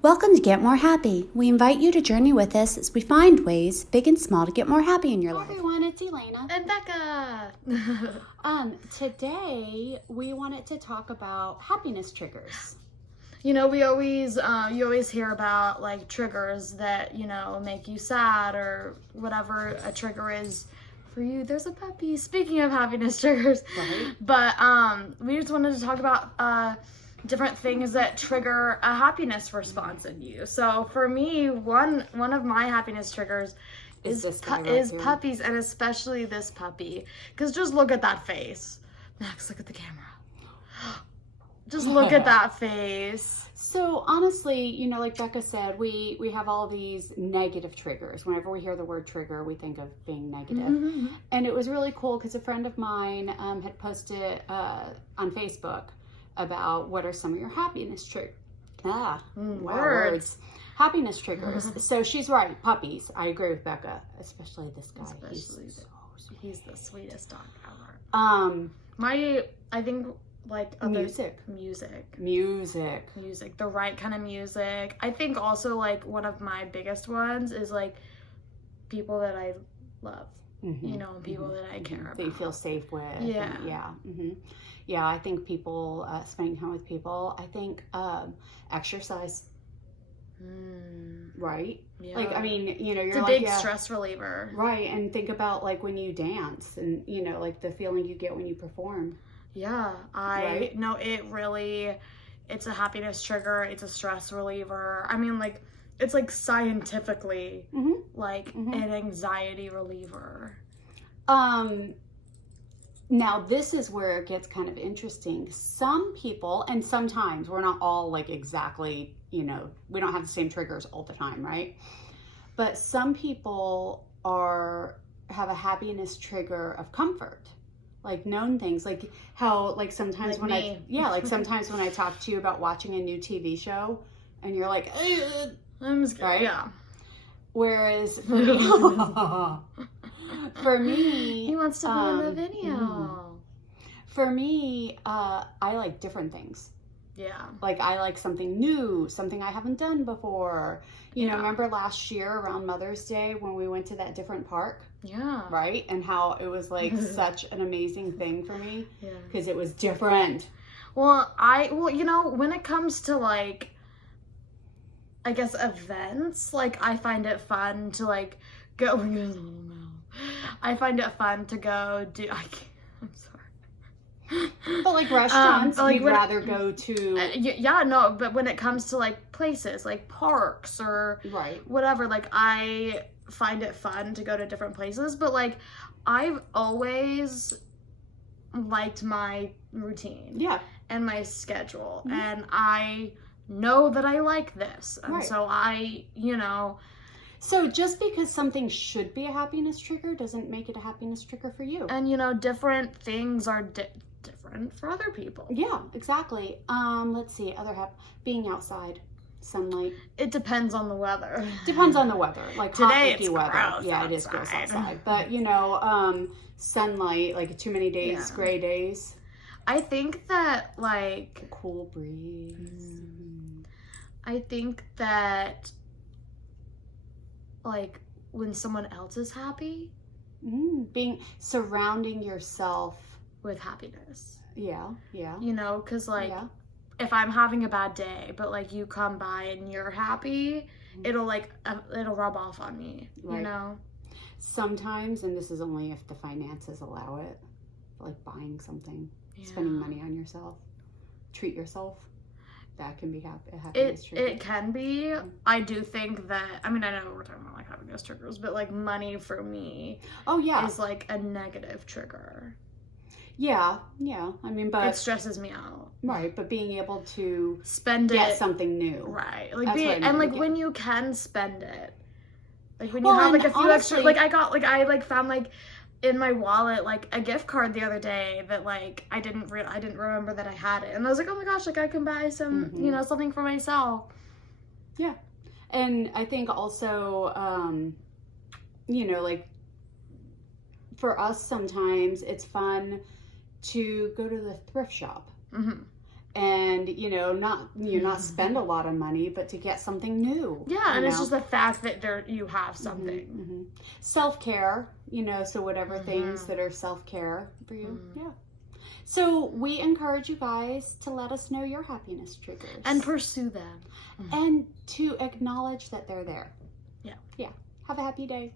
Welcome to Get More Happy. We invite you to journey with us as we find ways, big and small, to get more happy in your Hi life. everyone, it's Elena. And Becca. Today we wanted to talk about happiness triggers. You know, you always hear about like triggers that, make you sad or whatever a trigger is for you. There's a puppy. Speaking of happiness triggers. Right. But we just wanted to talk about different things that trigger a happiness response in you. So for me, one of my happiness triggers is puppies, and especially this puppy. Because just look at that face. Max, look at the camera. Just look at that face. So honestly, like Becca said, we have all these negative triggers. Whenever we hear the word trigger, we think of being negative. Mm-hmm. And it was really cool because a friend of mine had posted on Facebook about what are some of your happiness triggers. Words. Happiness triggers. So she's right, puppies. I agree with Becca, especially this guy. He's the sweetest dog ever. I think like music, the right kind of music. I think also like one of my biggest ones is like people that I love. Mm-hmm. People that I care about. That you feel safe with. Yeah. Yeah, I think people, spending time with people. I think exercise. Right? Yeah. Like, I mean, you're it's a like, big stress reliever. Right, and think about like when you dance and, like the feeling you get when you perform. Yeah, it's a happiness trigger. It's a stress reliever. I mean, like, it's like scientifically an anxiety reliever. Now this is where it gets kind of interesting. Some people, and sometimes we're not all like exactly, we don't have the same triggers all the time, right? But some people have a happiness trigger of comfort. Like known things, like how, like sometimes like sometimes when I talk to you about watching a new TV show and you're like, I'm scared. Right? Yeah. Whereas for me, he wants to be in the video. For me, I like different things. Yeah. Like I like something new, something I haven't done before. Remember last year around Mother's Day when we went to that different park? Yeah. Right? And how it was like such an amazing thing for me because it was different. Well, when it comes to like, I guess events, like I find it fun to like go. I find it fun to go do. I'm sorry. But like restaurants, you'd rather go to. But when it comes to like places like parks or whatever, like I find it fun to go to different places. But like I've always liked my routine, and my schedule, and I know that I like this, and so So just because something should be a happiness trigger doesn't make it a happiness trigger for you. And different things are different for other people. Yeah, exactly. Let's see, being outside, sunlight. It depends on the weather. Depends on the weather. Like today hot, icky weather. Yeah, outside. It is gross outside. But sunlight, like too many days, gray days. I think that like a cool breeze. I think that like when someone else is happy, surrounding yourself with happiness. Yeah. Because like if I'm having a bad day, but like you come by and you're happy, it'll rub off on me. Sometimes, and this is only if the finances allow it, like buying something, spending money on yourself, treat yourself. That can be happiness trigger. It can be. I do think that, I know we're talking about like happiness triggers, but like money for me is like a negative trigger. Yeah. But it stresses me out. Right, but being able to get something new. Right. Like when you can spend it. Like when you have like a few extra, like I found like in my wallet like a gift card the other day that like I didn't remember that I had it, and I was like, oh my gosh, like I can buy some something for myself. Yeah. And I think also like for us sometimes it's fun to go to the thrift shop and not spend a lot of money, but to get something new. Yeah, and it's just the fact that you have something. Self-care, so whatever things that are self-care for you. Yeah. So we encourage you guys to let us know your happiness triggers and pursue them, and to acknowledge that they're there. Yeah. Have a happy day.